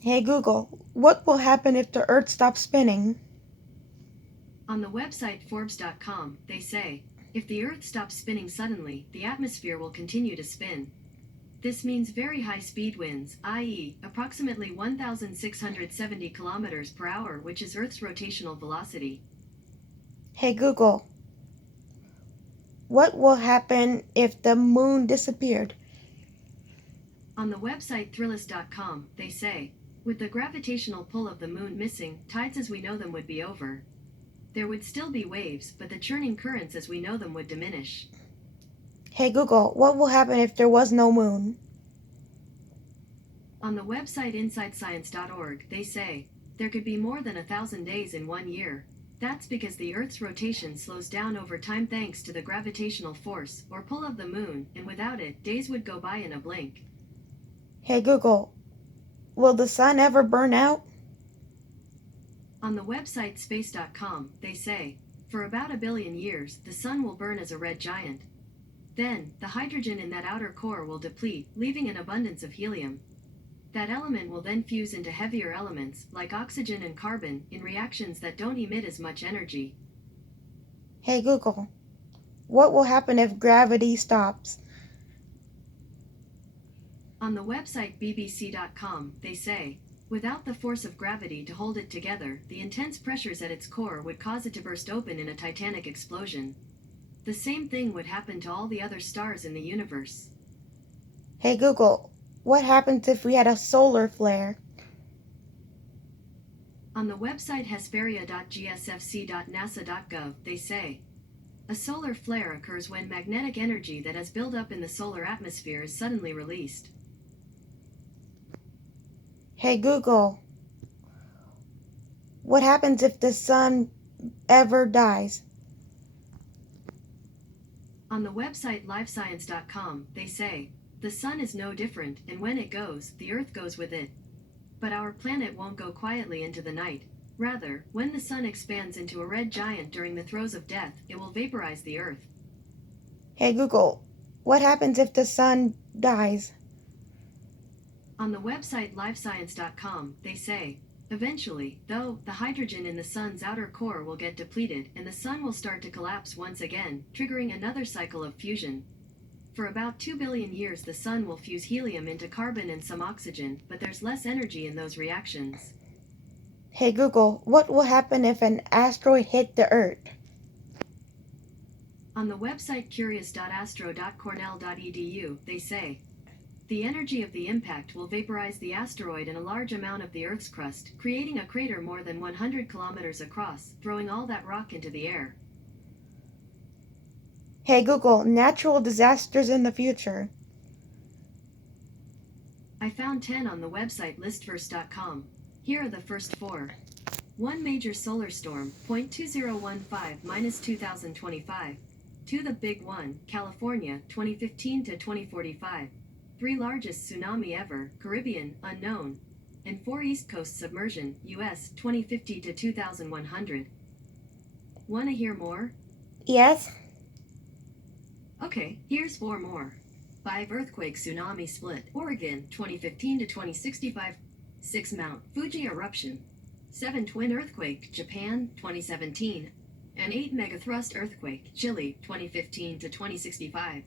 Hey Google, what will happen if the Earth stops spinning? On the website Forbes.com, they say, if the Earth stops spinning suddenly, the atmosphere will continue to spin. This means very high speed winds, i.e., approximately 1,670 kilometers per hour, which is Earth's rotational velocity. Hey Google, what will happen if the moon disappeared? On the website Thrillist.com, they say, with the gravitational pull of the moon missing, tides as we know them would be over. There would still be waves, but the churning currents as we know them would diminish. Hey Google, what will happen if there was no moon? On the website InsideScience.org, they say, there could be more than 1,000 days in 1 year. That's because the Earth's rotation slows down over time thanks to the gravitational force, or pull of the moon, and without it, days would go by in a blink. Hey Google, will the sun ever burn out? On the website Space.com, they say, for about 1 billion years, the sun will burn as a red giant. Then, the hydrogen in that outer core will deplete, leaving an abundance of helium. That element will then fuse into heavier elements, like oxygen and carbon, in reactions that don't emit as much energy. Hey Google, what will happen if gravity stops? On the website BBC.com, they say, without the force of gravity to hold it together, the intense pressures at its core would cause it to burst open in a titanic explosion. The same thing would happen to all the other stars in the universe. Hey Google, what happens if we had a solar flare? On the website hesperia.gsfc.nasa.gov, they say, a solar flare occurs when magnetic energy that has built up in the solar atmosphere is suddenly released. Hey Google, what happens if the sun ever dies? On the website livescience.com, they say, the sun is no different, and when it goes, the earth goes with it. But our planet won't go quietly into the night. Rather, when the sun expands into a red giant during the throes of death, it will vaporize the earth. Hey Google, what happens if the sun dies? On the website livescience.com, they say, eventually, though, the hydrogen in the sun's outer core will get depleted and the sun will start to collapse once again, triggering another cycle of fusion. For about 2 billion years, the sun will fuse helium into carbon and some oxygen, but there's less energy in those reactions. Hey Google, what will happen if an asteroid hit the Earth? On the website curious.astro.cornell.edu, they say, the energy of the impact will vaporize the asteroid and a large amount of the Earth's crust, creating a crater more than 100 kilometers across, throwing all that rock into the air. Hey Google, natural disasters in the future. I found 10 on the website listverse.com. Here are the first 4. 1 major solar storm, 0.2015-2025. 2 the big one, California, 2015 to 2045. 3 largest tsunami ever, Caribbean, unknown. And 4 East Coast submersion, US, 2050 to 2100. Wanna hear more? Yes? Okay, here's 4 more. 5 earthquake tsunami split, Oregon, 2015 to 2065. 6 Mount Fuji eruption. 7 twin earthquake, Japan, 2017. And 8 megathrust earthquake, Chile, 2015 to 2065.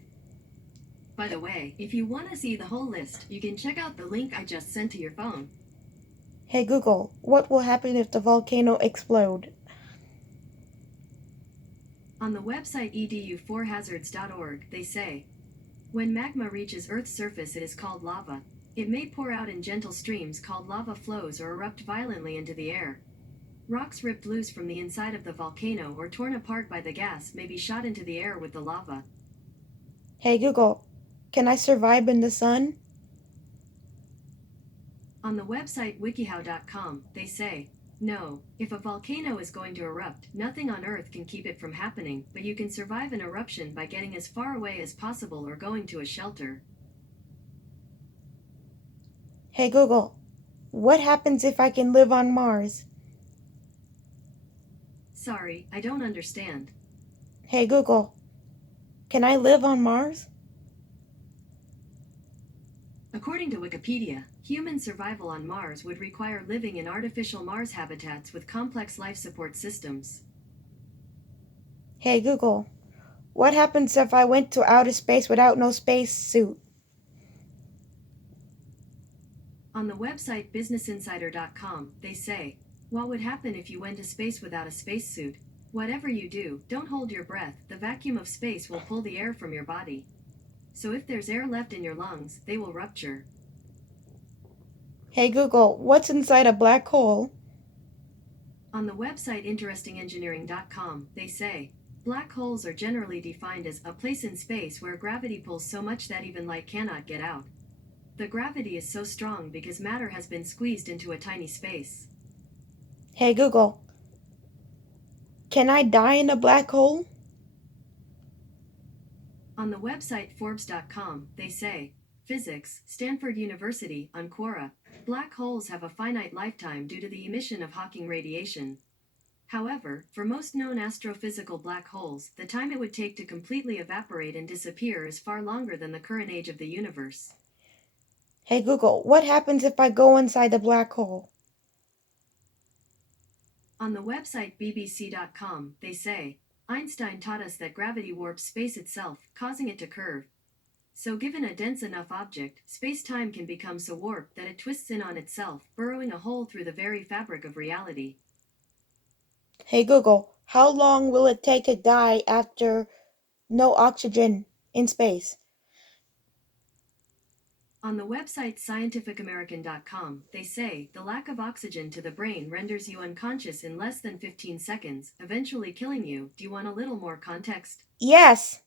By the way, if you want to see the whole list, you can check out the link I just sent to your phone. Hey Google, what will happen if the volcano explodes? On the website edu4hazards.org, they say, when magma reaches Earth's surface, it is called lava. It may pour out in gentle streams called lava flows or erupt violently into the air. Rocks ripped loose from the inside of the volcano or torn apart by the gas may be shot into the air with the lava. Hey Google, can I survive in the sun? On the website wikihow.com, they say, no, if a volcano is going to erupt, nothing on Earth can keep it from happening, but you can survive an eruption by getting as far away as possible or going to a shelter. Hey Google, what happens if I can live on Mars? Sorry, I don't understand. Hey Google, can I live on Mars? According to Wikipedia, human survival on Mars would require living in artificial Mars habitats with complex life support systems. Hey Google, what happens if I went to outer space without no space suit? On the website BusinessInsider.com, they say, what would happen if you went to space without a spacesuit? Whatever you do, don't hold your breath. The vacuum of space will pull the air from your body. So if there's air left in your lungs, they will rupture. Hey Google, what's inside a black hole? On the website InterestingEngineering.com, they say, black holes are generally defined as a place in space where gravity pulls so much that even light cannot get out. The gravity is so strong because matter has been squeezed into a tiny space. Hey Google, can I die in a black hole? On the website Forbes.com, they say, physics, Stanford University, on Quora, black holes have a finite lifetime due to the emission of Hawking radiation. However, for most known astrophysical black holes, the time it would take to completely evaporate and disappear is far longer than the current age of the universe. Hey Google, what happens if I go inside the black hole? On the website BBC.com, they say, Einstein taught us that gravity warps space itself, causing it to curve. So given a dense enough object, space-time can become so warped that it twists in on itself, burrowing a hole through the very fabric of reality. Hey Google, how long will it take to die after no oxygen in space? On the website scientificamerican.com, they say the lack of oxygen to the brain renders you unconscious in less than 15 seconds, eventually killing you. Do you want a little more context? Yes.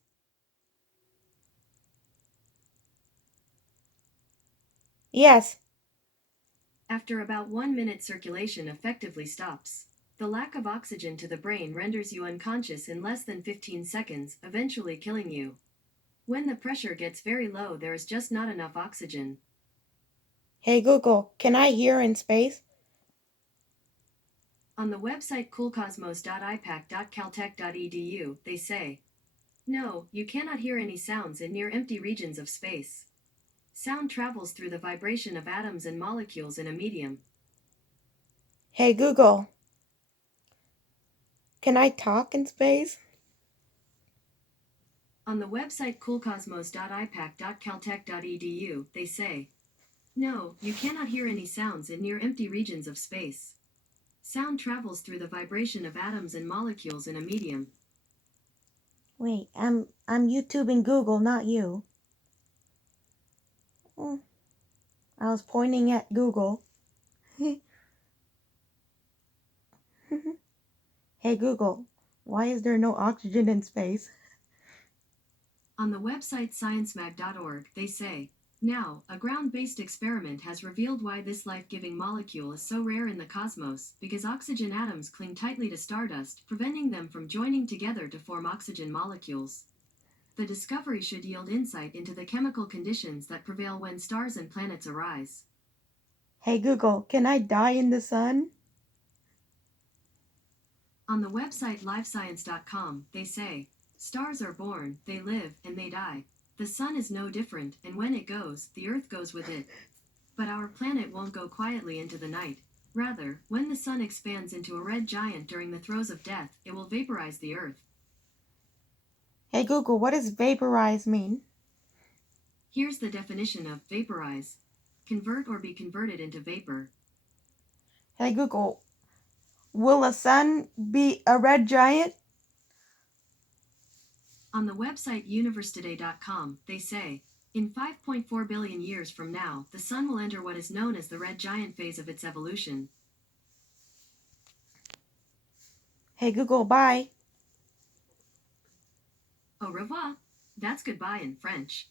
Yes. After about 1 minute, circulation effectively stops. The lack of oxygen to the brain renders you unconscious in less than 15 seconds, eventually killing you. When the pressure gets very low, there is just not enough oxygen. Hey Google, can I hear in space? On the website coolcosmos.ipac.caltech.edu, they say, no, you cannot hear any sounds in near empty regions of space. Sound travels through the vibration of atoms and molecules in a medium. Hey Google, can I talk in space? On the website coolcosmos.ipac.caltech.edu, they say, no, you cannot hear any sounds in near empty regions of space. Sound travels through the vibration of atoms and molecules in a medium. Wait, I'm YouTubing Google, not you. Oh, I was pointing at Google. Hey Google, why is there no oxygen in space? On the website sciencemag.org, they say, now, a ground-based experiment has revealed why this life-giving molecule is so rare in the cosmos, because oxygen atoms cling tightly to stardust, preventing them from joining together to form oxygen molecules. The discovery should yield insight into the chemical conditions that prevail when stars and planets arise. Hey Google, can I die in the sun? On the website livescience.com, they say, stars are born, they live, and they die. The sun is no different, and when it goes, the earth goes with it. But our planet won't go quietly into the night. Rather, when the sun expands into a red giant during the throes of death, it will vaporize the earth. Hey Google, what does vaporize mean? Here's the definition of vaporize: convert or be converted into vapor. Hey Google, will a sun be a red giant? On the website universetoday.com, they say, in 5.4 billion years from now, the sun will enter what is known as the red giant phase of its evolution. Hey Google, bye. Au revoir. That's goodbye in French.